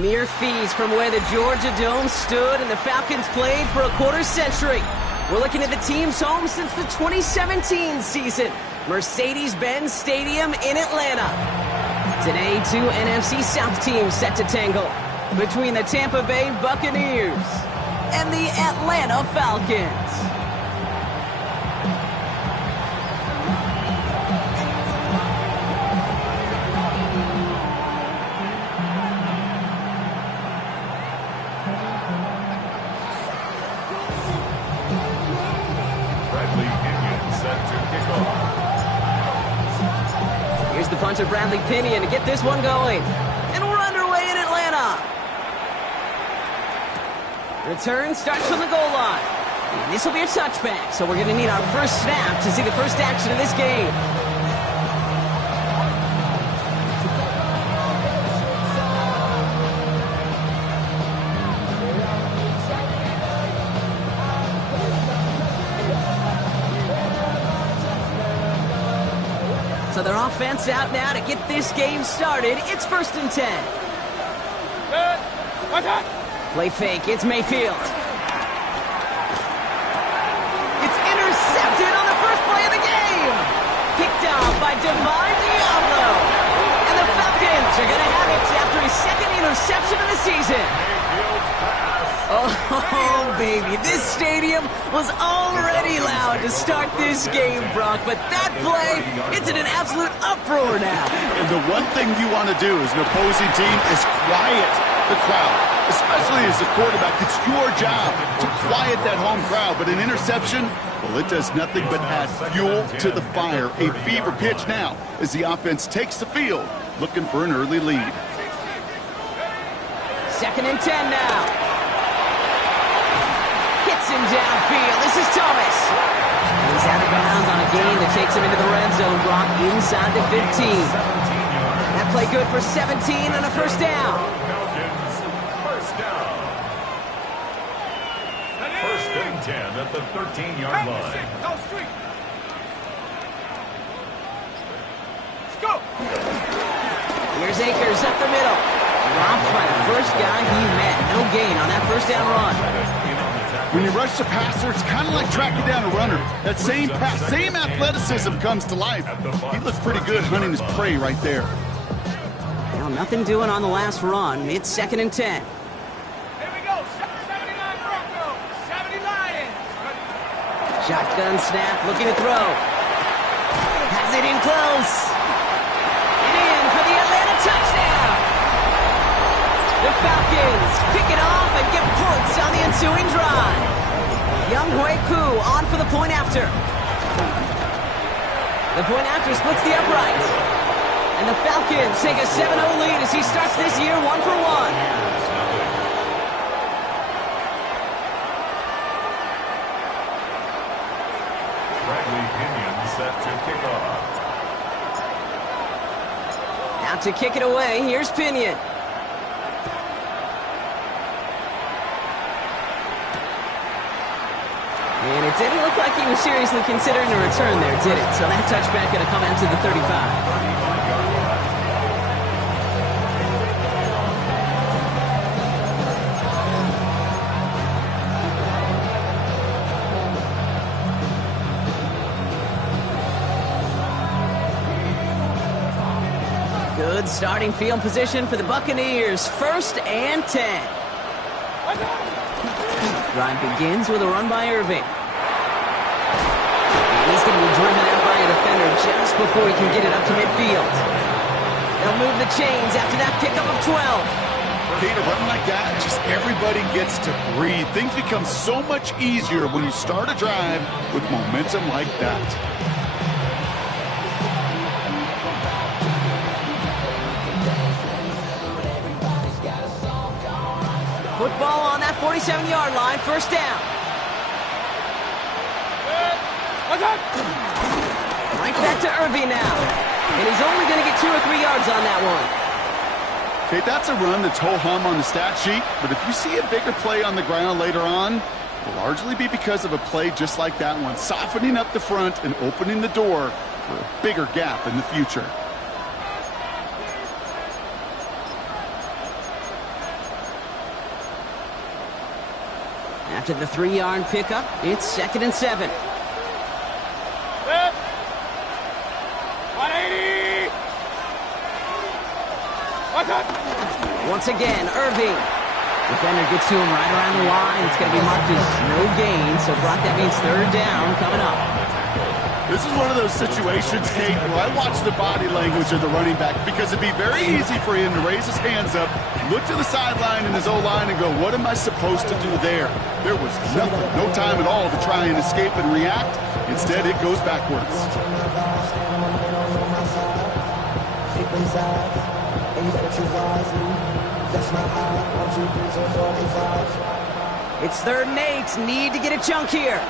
Mere feet from where the Georgia Dome stood and the Falcons played for a quarter century. We're looking at the team's home since the 2017 season, Mercedes-Benz Stadium in Atlanta. Today, two NFC South teams set to tangle between the Tampa Bay Buccaneers and the Atlanta Falcons. Here's the punter, Bradley Pinion, to get this one going. And we're underway in Atlanta. Return starts from the goal line. And this will be a touchback, so we're going to need our first snap to see the first action of this game. So their offense out now to get this game started. It's 1st and 10. Play fake. It's Mayfield. It's intercepted on the first play of the game. Picked off by Divine Diablo. And the Falcons are going to have it after his second interception of the season. Oh, baby, this stadium was already loud to start this game, Brock, but that play, it's in an absolute uproar now. And the one thing you want to do as an opposing team is quiet the crowd, especially as a quarterback. It's your job to quiet that home crowd, but an interception, well, it does nothing but add fuel to the fire. A fever pitch now as the offense takes the field, looking for an early lead. 2nd and 10 now. Him downfield. This is Thomas. He's out of bounds on a gain that takes him into the red zone. Brock inside the 15. That play good for 17 and a first down. First down. 1st and 10 at the 13-yard line. Let's go. Here's Akers up the middle. Dropped by the first guy he met. No gain on that first down run. When you rush the passer, it's kind of like tracking down a runner. That same pass, same athleticism comes to life. He looks pretty good hunting his prey right there. Well, nothing doing on the last run. It's 2nd and 10. Here we go. 79 Bronco. 70 Lions. Shotgun snap, looking to throw. Has it in close. And in for the Atlanta touchdown. The Falcons pick it off and get points on the ensuing drive. Young Hui Koo on for the point after. The point after splits the upright. And the Falcons take a 7-0 lead as he starts this year 1 for 1. Bradley Pinion set to kick off. Out to kick it away, here's Pinion. And it didn't look like he was seriously considering a return there, did it? So that touchback going to come out to the 35. Good starting field position for the Buccaneers. 1st and 10. Drive begins with a run by Irving. And he's going to be driven out by a defender just before he can get it up to midfield. They'll move the chains after that pickup of 12. Okay, to run like that, just everybody gets to breathe. Things become so much easier when you start a drive with momentum like that. Football on that 47-yard line, 1st down. Right back to Irving now. And he's only going to get 2 or 3 yards on that one. Okay, that's a run that's ho-hum on the stat sheet, but if you see a bigger play on the ground later on, it'll largely be because of a play just like that one, softening up the front and opening the door for a bigger gap in the future. After the 3-yard pickup, it's 2nd and 7. 180. Once again, Irving. Defender gets to him right around the line. It's going to be marked as no gain. So, Brock, that means 3rd down coming up. This is one of those situations, Kate, where I watch the body language of the running back because it'd be very easy for him to raise his hands up, look to the sideline in his O-line and go, what am I supposed to do there? There was nothing, no time at all to try and escape and react. Instead, it goes backwards. It's 3rd and 8. Need to get a chunk here.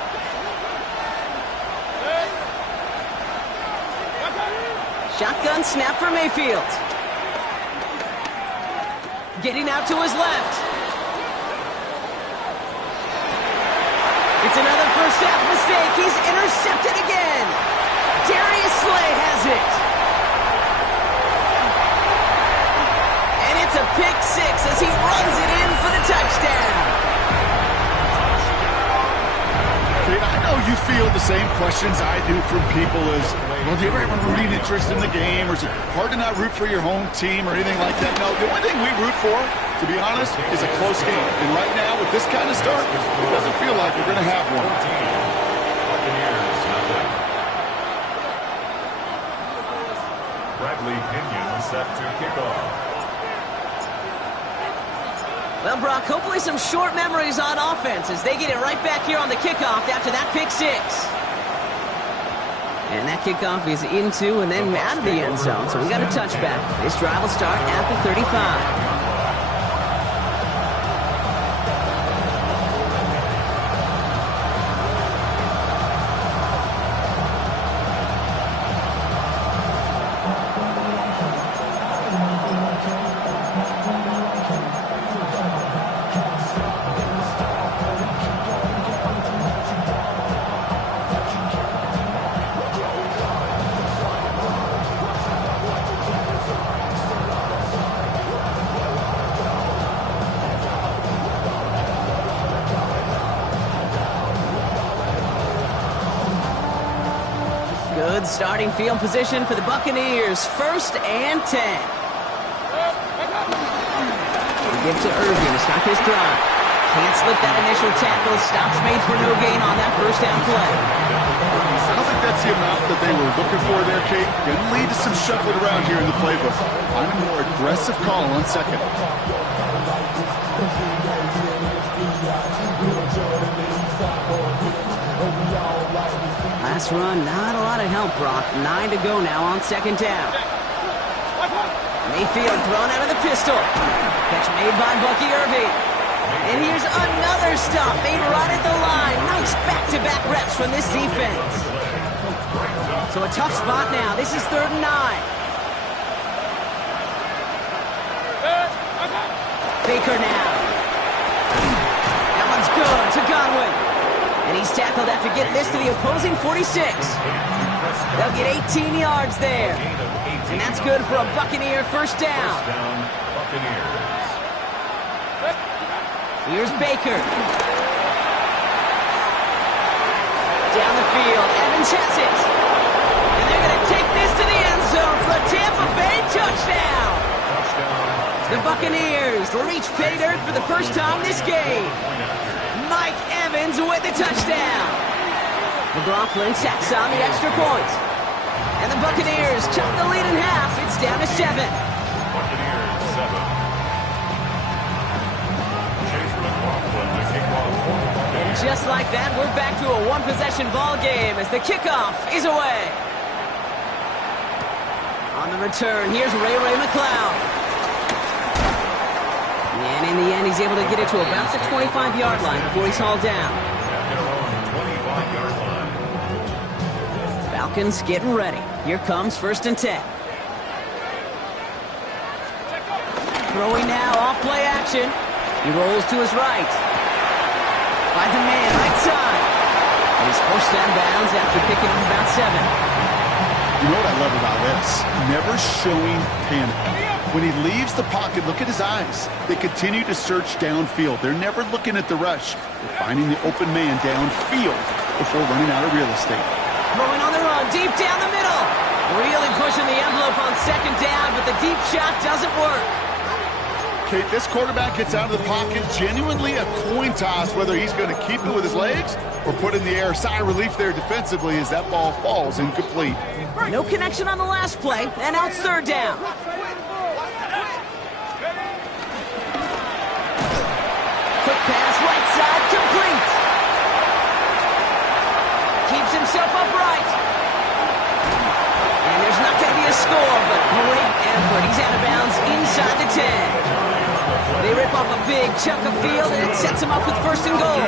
Shotgun snap for Mayfield. Getting out to his left. It's another first half mistake. He's intercepted again. Darius Slay has it. And it's a pick 6 as he runs it in for the touchdown. Kate, I know you feel the same questions I do from people as, well, do you ever have a rooting interest in the game, or is it hard to not root for your home team or anything like that? No, the only thing we root for, to be honest, is a close game. And right now, with this kind of start, it doesn't feel like we're going to have one. Bradley Pinion set to kick off. Well, Brock, hopefully some short memories on offense as they get it right back here on the kickoff after that pick 6. And that kickoff is into and then out of the end zone, so we got a touchback. This drive will start at the 35. Good starting field position for the Buccaneers. 1st and 10. We give to Irving to start this drive. Can't slip that initial tackle. Stops made for no gain on that 1st down play. I don't think that's the amount that they were looking for there, Kate. Going to lead to some shuffling around here in the playbook. I'm a more aggressive call on 2nd. Last run, not a lot of help, Brock. 9 to go now on 2nd down. Mayfield thrown out of the pistol. Catch made by Bucky Irving. And here's another stop made right at the line. Nice back-to-back reps from this defense. So a tough spot now. This is 3rd and 9. Baker now. That one's good to Godwin. And he's tackled after getting this to the opposing 46. They'll get 18 yards there. And that's good for a Buccaneer 1st down. Here's Baker. Down the field. Evans has it. And they're going to take this to the end zone for a Tampa Bay touchdown. The Buccaneers reach pay dirt for the first time this game. Mike Evans with the touchdown. McLaughlin sacks on the extra point. And the Buccaneers chop the lead in half. It's down to 7. Buccaneers 7. Chase McLaughlin to kick off. And just like that, we're back to a one-possession ball game as the kickoff is away. On the return, here's Ray McCloud. And in the end, he's able to get it to about the 25-yard line before he's hauled down. Falcons getting ready. Here comes 1st and 10. Throwing now, off play action. He rolls to his right. Finds a man right side. And he's forced out of bounds after picking up about 7. You know what I love about this? Never showing panic. When he leaves the pocket, look at his eyes. They continue to search downfield. They're never looking at the rush. They're finding the open man downfield before running out of real estate. Throwing on the run, deep down the middle. Really pushing the envelope on second down, but the deep shot doesn't work. Kate, this quarterback gets out of the pocket, genuinely a coin toss whether he's going to keep it with his legs or put in the air. Sigh of relief there defensively as that ball falls incomplete. No connection on the last play, and now it's third down. Quick pass, right side, complete. Keeps himself upright. And there's not going to be a score, but great effort. He's out of bounds inside the 10. They rip off a big chunk of field, and it sets him up with first and goal.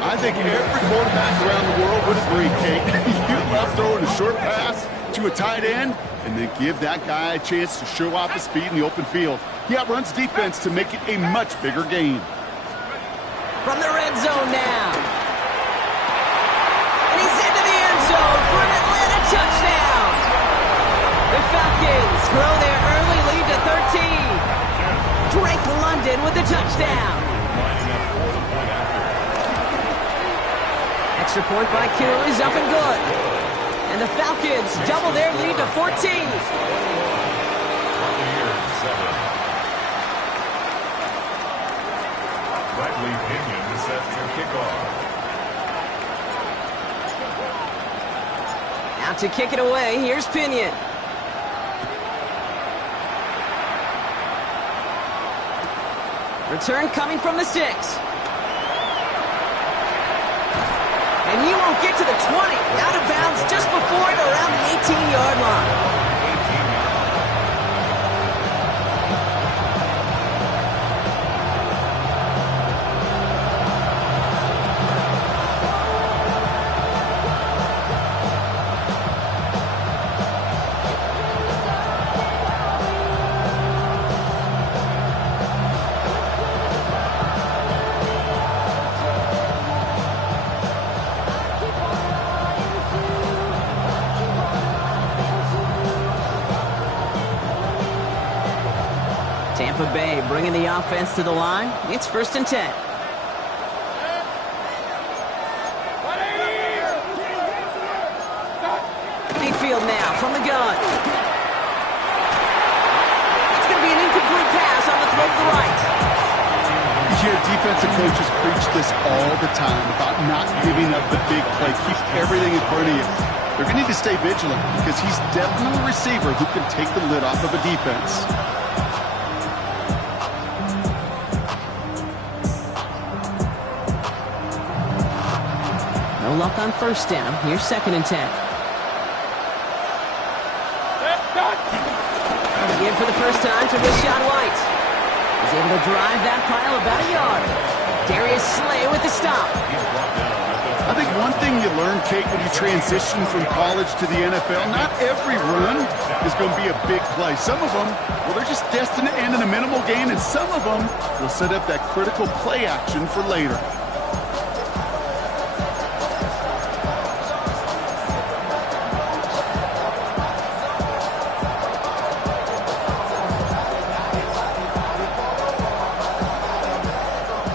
I think every quarterback around the world would agree, Kate. You love throwing a short pass to a tight end and then give that guy a chance to show off his speed in the open field. He outruns defense to make it a much bigger gain. From the red zone now. And he's into the end zone for an Atlanta touchdown. The Falcons grow their early lead to 13. Drake London with the touchdown. Extra point by Q is up and good. And the Falcons double their lead to 14. Bradley Pinion set to kick off. Now to kick it away, here's Pinion. Return coming from the 6. And he won't get to the 20. Out of bounds just before it around the 18-yard line. Tampa Bay bringing the offense to the line. It's first and 10. Mayfield now from the gun. It's going to be an incomplete pass on the throw to the right. You hear defensive coaches preach this all the time about not giving up the big play. Keep everything in front of you. They're going to need to stay vigilant because he's definitely a receiver who can take the lid off of a defense. No luck on first down. Here's second and 10. Again for the first time to Rashad White. He's able to drive that pile about a yard. Darius Slay with the stop. I think one thing you learn, Kate, when you transition from college to the NFL, not every run is going to be a big play. Some of them, well, they're just destined to end in a minimal gain, and some of them will set up that critical play action for later.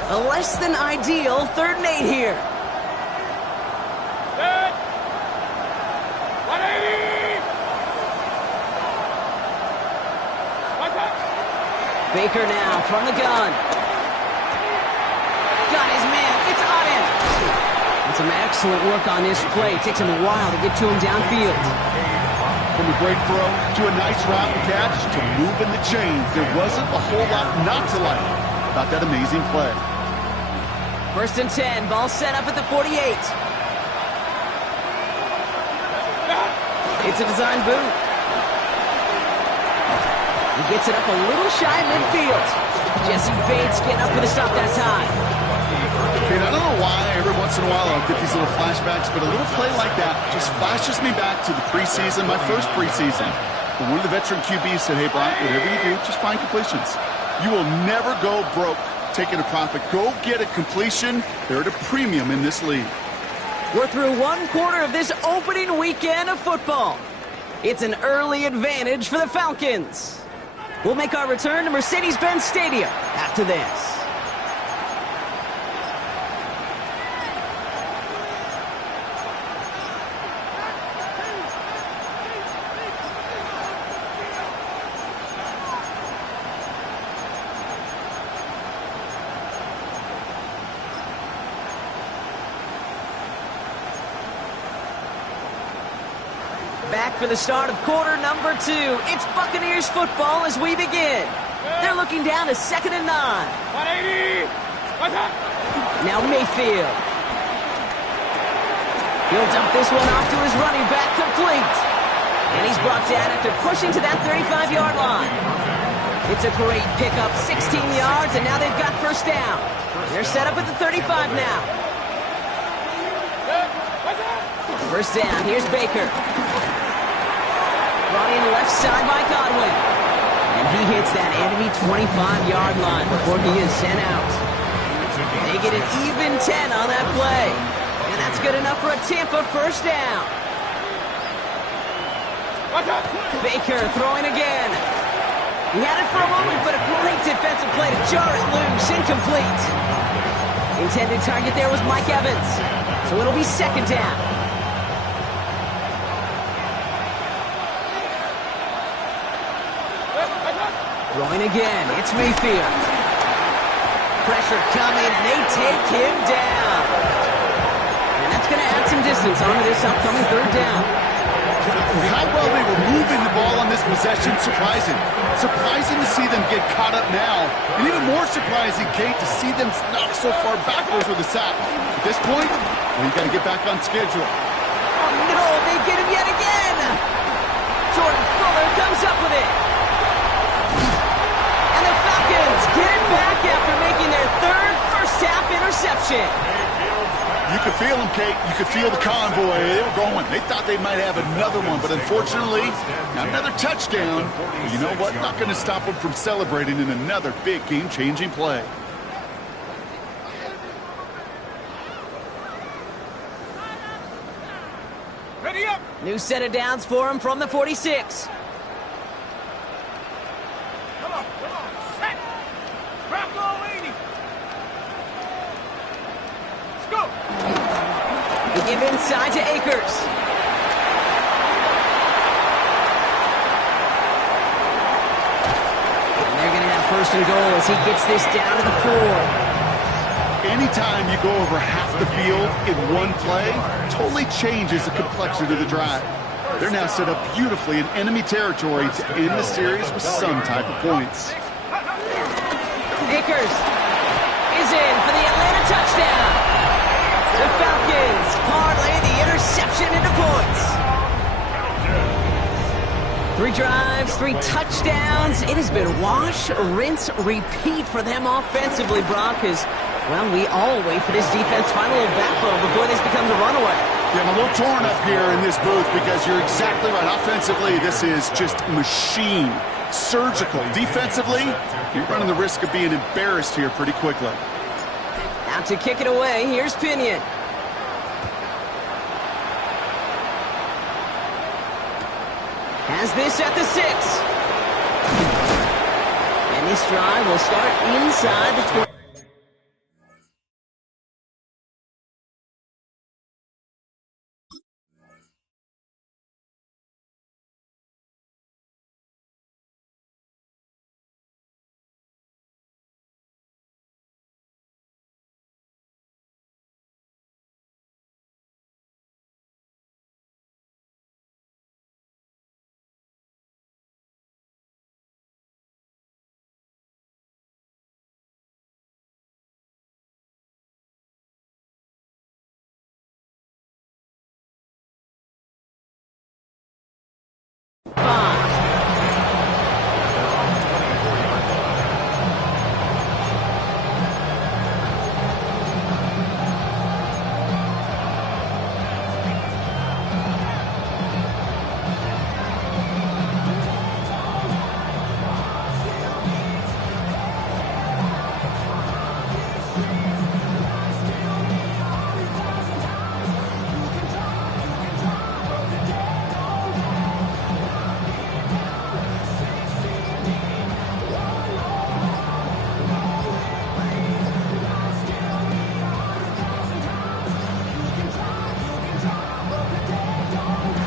A less than ideal 3rd and 8 here. Set. 180. What's up? Baker now from the gun. Got his man. It's Auden. And some excellent work on this play. Takes him a while to get to him downfield. From a great throw to a nice route and catch to moving the chains. There wasn't a whole lot not to like about that amazing play. First and 10. Ball set up at the 48. It's a design boot. He gets it up a little shy midfield. Jesse Bates getting up for the stop that time. Okay, I don't know why every once in a while I'll get these little flashbacks, but a little play like that just flashes me back to the preseason, my first preseason. When one of the veteran QBs said, hey, Brian, whatever you do, just find completions. You will never go broke taking a profit. Go get a completion. They're at a premium in this league. We're through one quarter of this opening weekend of football. It's an early advantage for the Falcons. We'll make our return to Mercedes-Benz Stadium after this. Back for the start of quarter number 2. It's Buccaneers football as we begin. They're looking down to 2nd and 9. 180. What's up? Now Mayfield. He'll dump this one off to his running back, complete. And he's brought down after pushing to that 35-yard line. It's a great pickup, 16 yards, and now they've got first down. They're set up at the 35 now. First down, here's Baker. Brought in left side by Godwin. And he hits that enemy 25-yard line before he is sent out. They get an even 10 on that play. And that's good enough for a Tampa first down. Baker throwing again. He had it for a moment, but a great defensive play to jar it loose. Incomplete. Intended target there was Mike Evans. So it'll be second down. Throwing again, it's Mayfield. Pressure coming, and they take him down. And that's going to add some distance onto this upcoming third down. How well they were moving the ball on this possession, surprising. Surprising to see them get caught up now. And even more surprising, Kate, to see them knock so far backwards with the sack. At this point, well, you got to get back on schedule. Oh, no, they get him yet again. Jordan Fuller comes up with it. Get it back after making their third first-half interception. You could feel them, Kate. You could feel the convoy. They were going. They thought they might have another one, but unfortunately, not another touchdown. But you know what? Not going to stop them from celebrating in another big game-changing play. Ready up. New set of downs for him from the 46. Come on. Set. Bronco 80. Let's go. They give inside to Akers. And they're going to have first and goal as he gets this down to the 4. Anytime you go over half the field in one play, totally changes the complexion of the drive. They're now set up beautifully in enemy territory to end the series with some type of points. Akers is in for the Atlanta touchdown. The Falcons parlay the interception into points. 3 drives, 3 touchdowns. It has been wash, rinse, repeat for them offensively, Brock, as, well, we all wait for this defense final little backbone before this becomes a runaway. Yeah, I'm a little torn up here in this booth because you're exactly right. Offensively, this is just machine. Surgical. Defensively, you're running the risk of being embarrassed here pretty quickly. Out to kick it away, here's Pinion. Has this at the 6. And this drive will start inside the 20.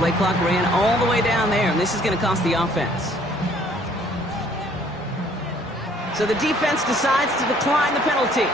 Play clock ran all the way down there, and this is going to cost the offense. So the defense decides to decline the penalty.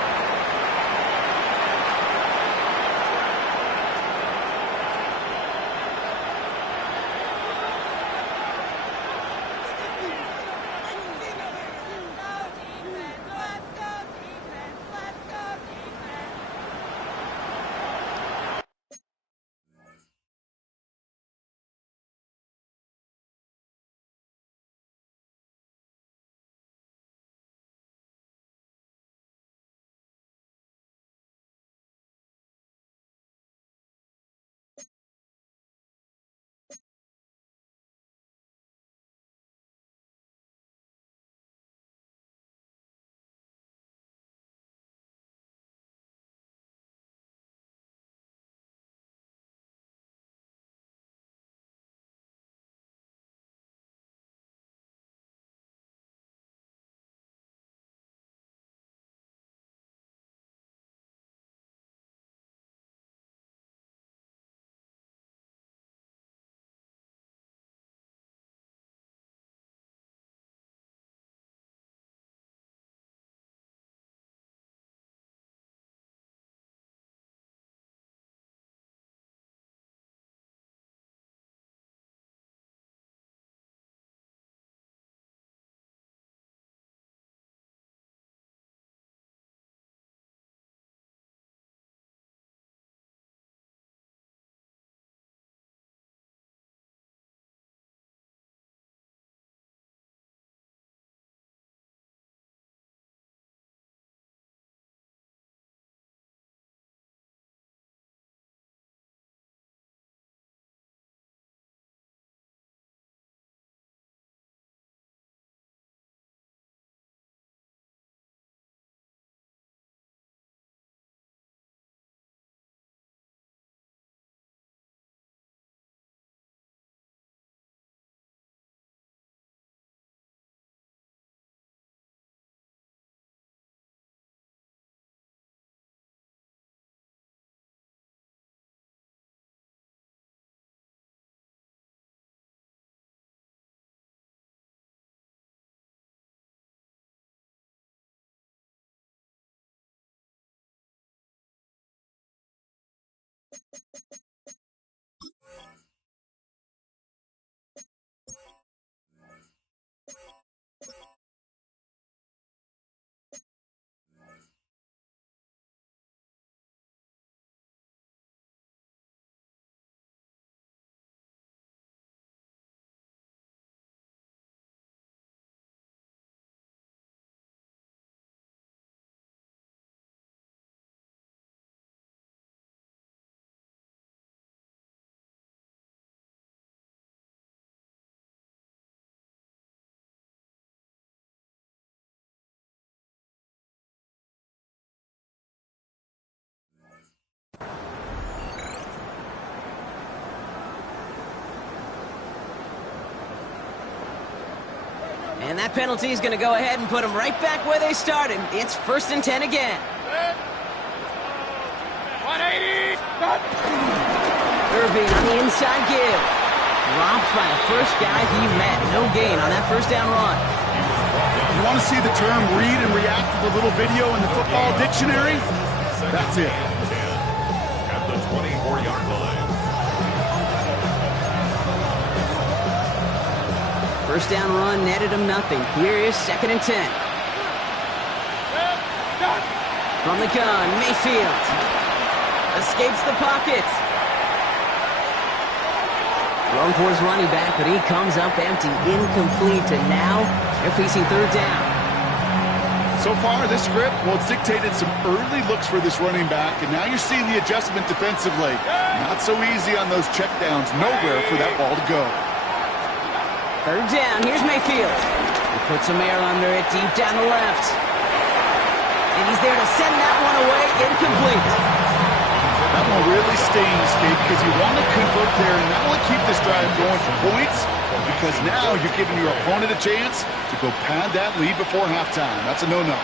And that penalty is going to go ahead and put them right back where they started. It's 1st and 10 again. 180! Irving on the inside give. Dropped by the first guy he met. No gain on that first down run. You want to see the term read and react to the little video in the football dictionary? That's it. At the 24-yard line. First down run netted him nothing. Here is 2nd and 10. From the gun, Mayfield. Escapes the pocket. Thrown for his running back, but he comes up empty. Incomplete, and now they're facing 3rd down. So far, this script, well, it's dictated some early looks for this running back, and now you're seeing the adjustment defensively. Not so easy on those checkdowns. Nowhere for that ball to go. 3rd down, here's Mayfield. He puts some air under it, deep down the left. And he's there to send that one away, incomplete. That one really stings, Kate, because you want to convert there and not only keep this drive going for points, because now you're giving your opponent a chance to go pad that lead before halftime. That's a no-no.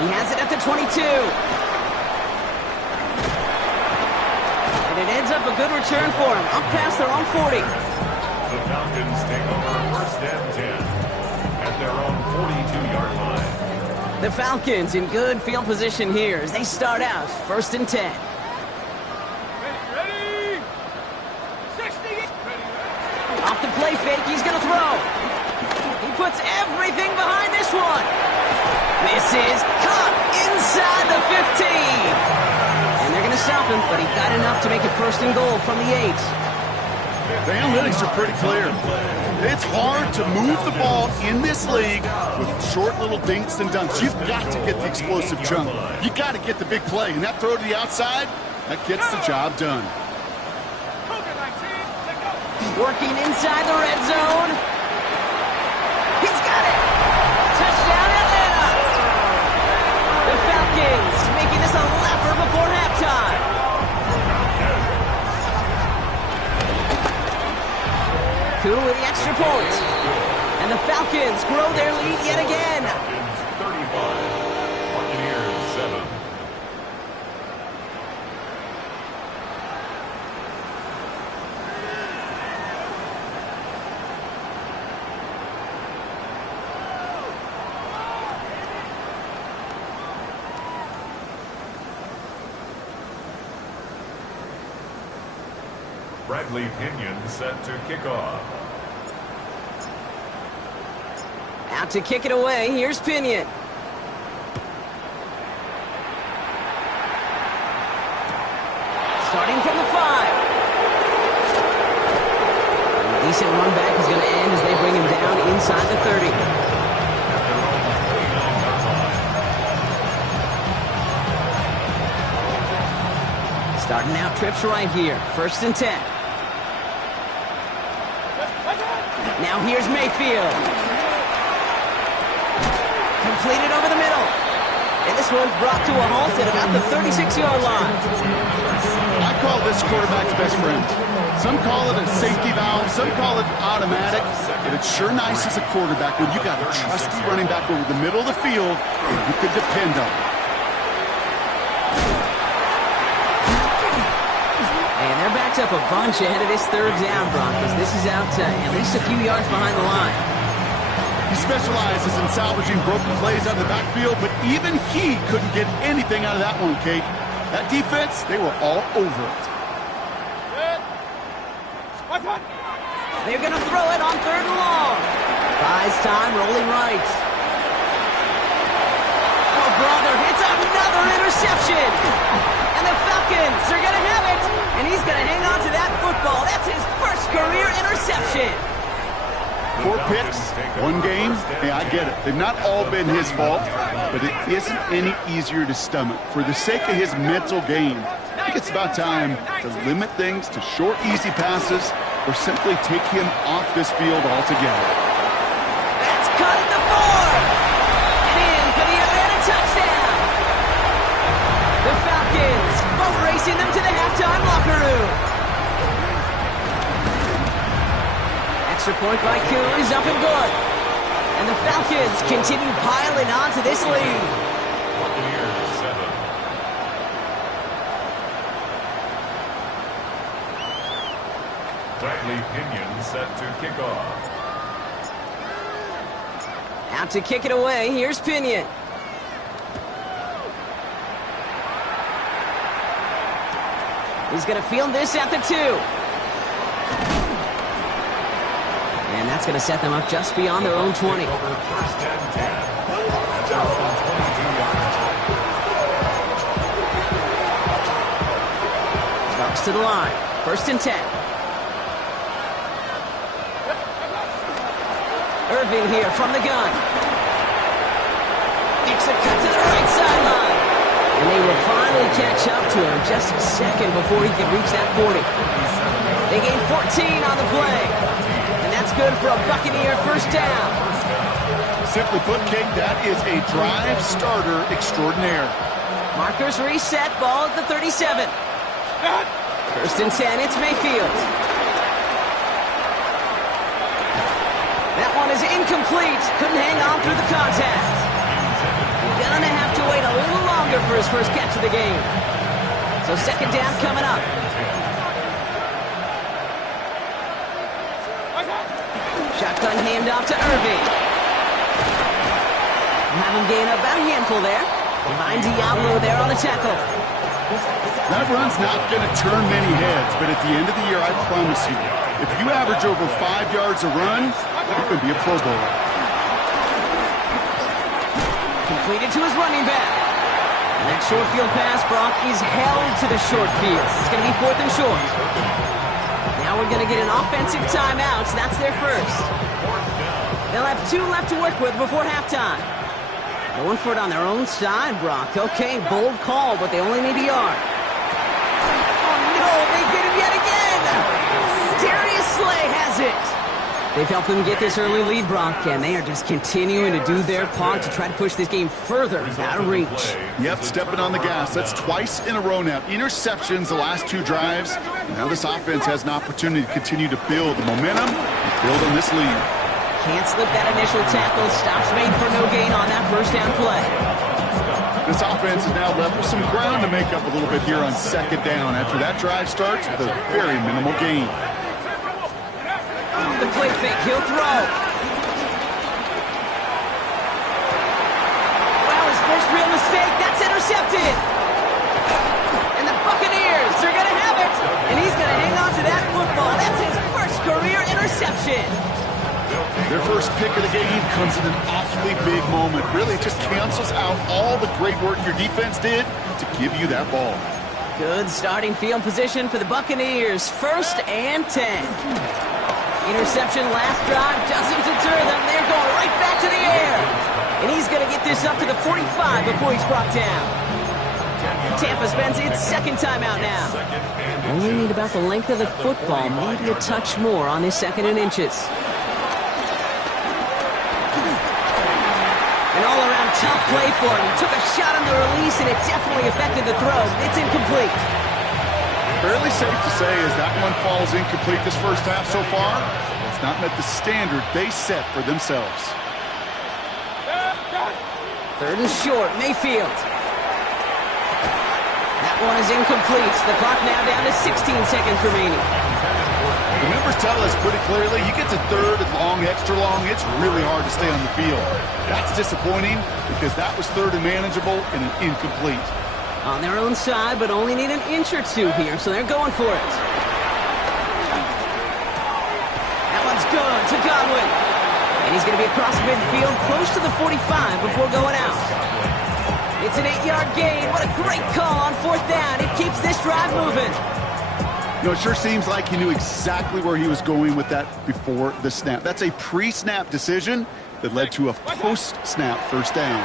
He has it at the 22. And it ends up a good return for him, up past their own 40. The Falcons take over first and 10 at their own 42-yard line. The Falcons in good field position here as they start out first and 10. Ready? 60. Off the play fake, he's going to throw. He puts everything behind this one. This is caught inside the 15. And they're going to stop him, but he got enough to make it first and goal from the 8. The analytics are pretty clear. It's hard to move the ball in this league with short little dinks and dunks. You've got to get the explosive chunk. You got to get the big play. And that throw to the outside, that gets the job done. Working inside the red zone. He's got it. Touchdown, Atlanta. The Falcons making this a laugher before halftime. Coup with the extra point. And the Falcons grow their lead yet again. Falcons 35, Buccaneers 7. Bradley Pinion set to kick off. Out to kick it away. Here's Pinion. Starting from the 5. A decent run back is going to end as they bring him down inside the 30. Starting out trips right here. First and 10. Now here's Mayfield. Completed over the middle. And this one's brought to a halt at about the 36-yard line. I call this quarterback's best friend. Some call it a safety valve, some call it automatic, but it's sure nice as a quarterback when you got a trusty running back over the middle of the field that you could depend on. And they're backed up a bunch ahead of this third down, Broncos. This is out at least a few yards behind the line. He specializes in salvaging broken plays out of the backfield, but even he couldn't get anything out of that one, Kate. That defense, they were all over it. They're going to throw it on third and long. Buys time, rolling right. Oh, brother, it's another interception. And the Falcons are going to have it. And he's going to hang on to that football. That's his first career interception. 4 picks, 1 game. Hey, I get it. They've not all been his fault, but it isn't any easier to stomach. For the sake of his mental game, I think it's about time to limit things to short, easy passes or simply take him off this field altogether. That's cut at the 4. And in for the Atlanta touchdown. The Falcons boat racing them to the halftime locker room. Extra point by Koo is up and good. And the Falcons continue piling on to this lead. Buccaneers 7. Bradley Pinion set to kick off. Out to kick it away. Here's Pinion. He's going to field this at the 2. And that's going to set them up just beyond their own 20. Over first and 10 at their own 22 yards. Bucks to the line. First and 10. Irving here from the gun. Makes a cut to the right sideline. And they will finally catch up to him just a second before he can reach that 40. They gain 14 on the play. And that's good for a Buccaneer first down. Simply put, Kate, that is a drive starter extraordinaire. Markers reset, ball at the 37. First and 10, it's Mayfield. That one is incomplete. Couldn't hang on through the contact. gonna have to wait a little longer for his first catch of the game. So second down coming up. Shotgun handoff to Irving. Have him gain about a handful there. Behind Diablo there on the tackle. That run's not going to turn many heads, but at the end of the year, I promise you, if you average over 5 yards a run, you're going to be a Pro Bowler. Completed to his running back. And that short field pass, Brock, is held to the short field. It's going to be 4th and short. Now we're going to get an offensive timeout. So that's their first. They'll have 2 left to work with before halftime. Going for it on their own side, Brock. Okay, bold call, but they only need a yard. Oh, no, they get him yet again. Darius Slay has it. They've helped them get this early lead, Brock, and they are just continuing to do their part to try to push this game further out of reach. Yep, stepping on the gas. That's twice in a row now. Interceptions the last 2 drives. Now this offense has an opportunity to continue to build the momentum and build on this lead. Can't slip that initial tackle. Stops made for no gain on that first down play. This offense is now left with some ground to make up a little bit here on second down after that drive starts with a very minimal gain. The play fake, he'll throw. Wow, his first real mistake, that's intercepted. And the Buccaneers, they're going to have it. And he's going to hang on to that football. That's his first career interception. Their first pick of the game comes in an awfully big moment. Really, it just cancels out all the great work your defense did to give you that ball. Good starting field position for the Buccaneers. 1st and 10. Interception last drive doesn't deter them. They're going right back to the air. And he's going to get this up to the 45 before he's brought down. Tampa spends its second timeout now. Only need about the length of the football, maybe a touch more on this 2nd and inches. An all-around tough play for him. He took a shot on the release, and it definitely affected the throw. It's incomplete. Fairly safe to say as that one falls incomplete this first half so far, it's not met the standard they set for themselves. 3rd and short, Mayfield. That one is incomplete. The clock now down to 16 seconds remaining. The numbers tell us pretty clearly, you get to 3rd and long, extra long, it's really hard to stay on the field. That's disappointing because that was 3rd and manageable and an incomplete. On their own side, but only need an inch or 2 here, so they're going for it. That one's good to Godwin. And he's going to be across midfield, close to the 45 before going out. It's an 8-yard gain. What a great call on 4th down. It keeps this drive moving. You know, it sure seems like he knew exactly where he was going with that before the snap. That's a pre-snap decision that led to a post-snap first down.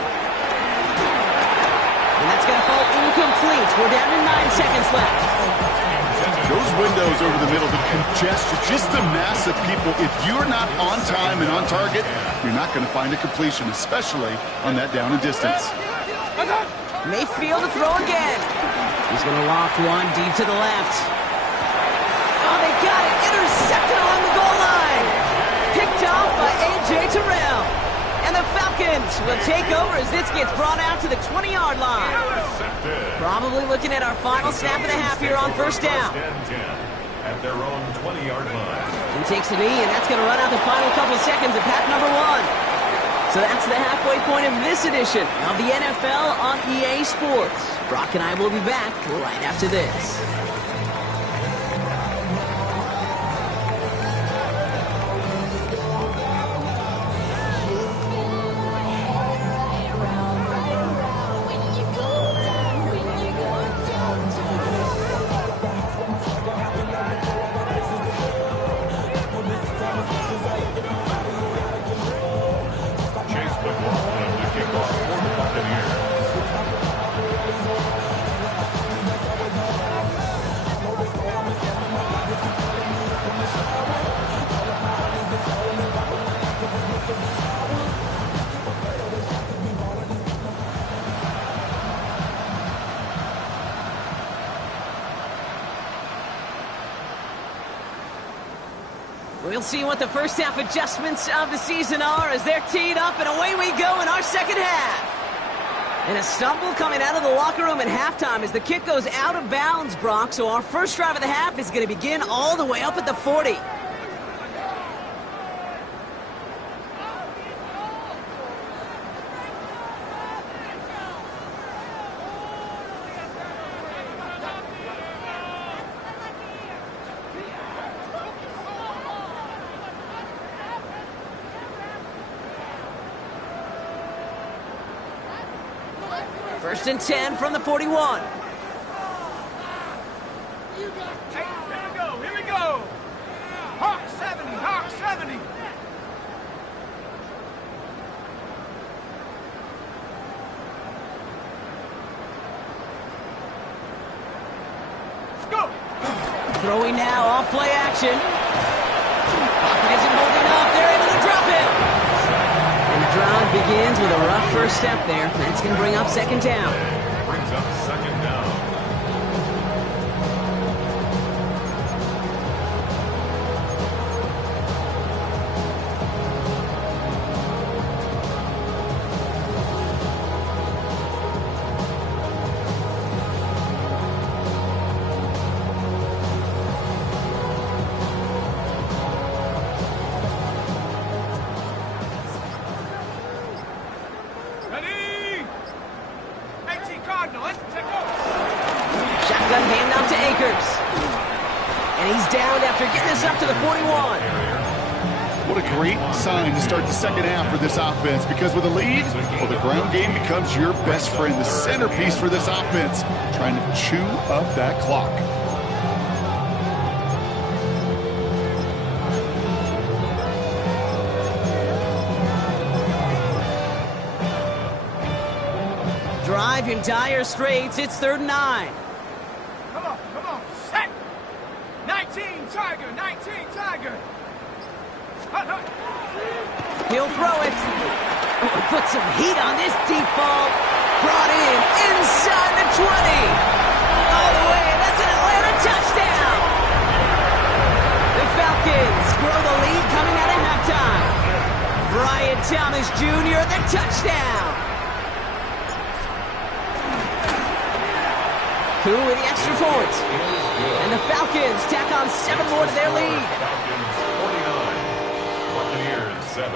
And that's going to fall incomplete. We're down to 9 seconds left. Those windows over the middle, the congestion, just the mass of people. If you're not on time and on target, you're not going to find a completion, especially on that down and distance. Mayfield to throw again. He's going to loft one deep to the left. Oh, they got it. Intercepted along the goal line. Picked off by A.J. Terrell. And the Falcons will take over as this gets brought out to the 20-yard line. Probably looking at our final snap of the half here on first down. At their own 20-yard line. He takes a knee, and that's going to run out the final couple seconds of half number 1. So that's the halfway point of this edition of the NFL on EA Sports. Brock and I will be back right after this. We'll see what the first half adjustments of the season are as they're teed up, and away we go in our second half. And a stumble coming out of the locker room at halftime as the kick goes out of bounds, Brock. So our first drive of the half is going to begin all the way up at the 40. First and 10 from the 41. Hey, here we go. Hawk 70, Hawk 70. Let's go. Throwing now, off play action. Pocket isn't holding up. They're able to drop him. And the drive begins with a rough first step there. That's going to bring up second down. Brings up second down. Ready? 18 Cardinal, let's go. Shotgun handoff to Akers. And he's down after getting us up to the 41. What a great sign to start the second half for this offense, because with a lead, well, the ground game becomes your best friend, the centerpiece for this offense, trying to chew up that clock. Drive in dire straits. It's 3rd and 9. Come on, set. 19 Tiger, 19 Tiger. Hut, hut. He'll throw it. Oh, put some heat on this deep ball. Brought in inside the 20. All the way, and that's an Atlanta touchdown. The Falcons grow the lead coming out of halftime. Brian Thomas Jr. the touchdown. Who with the extra point. And the Falcons tack on 7 more to their lead. Falcons 49, Buccaneers 7.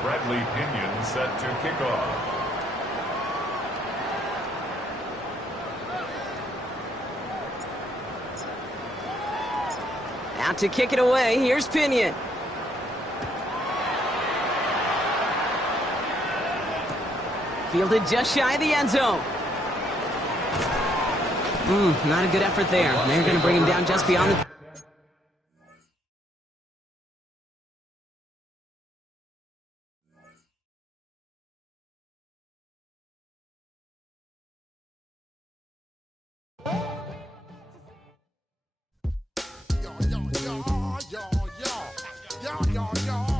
Bradley Pinion set to kick off. Out to kick it away. Here's Pinion. Fielded just shy of the end zone. Not a good effort there. They're going to bring him down just beyond the... Yo, yo, yo, yo, yo, yo, yo, yo.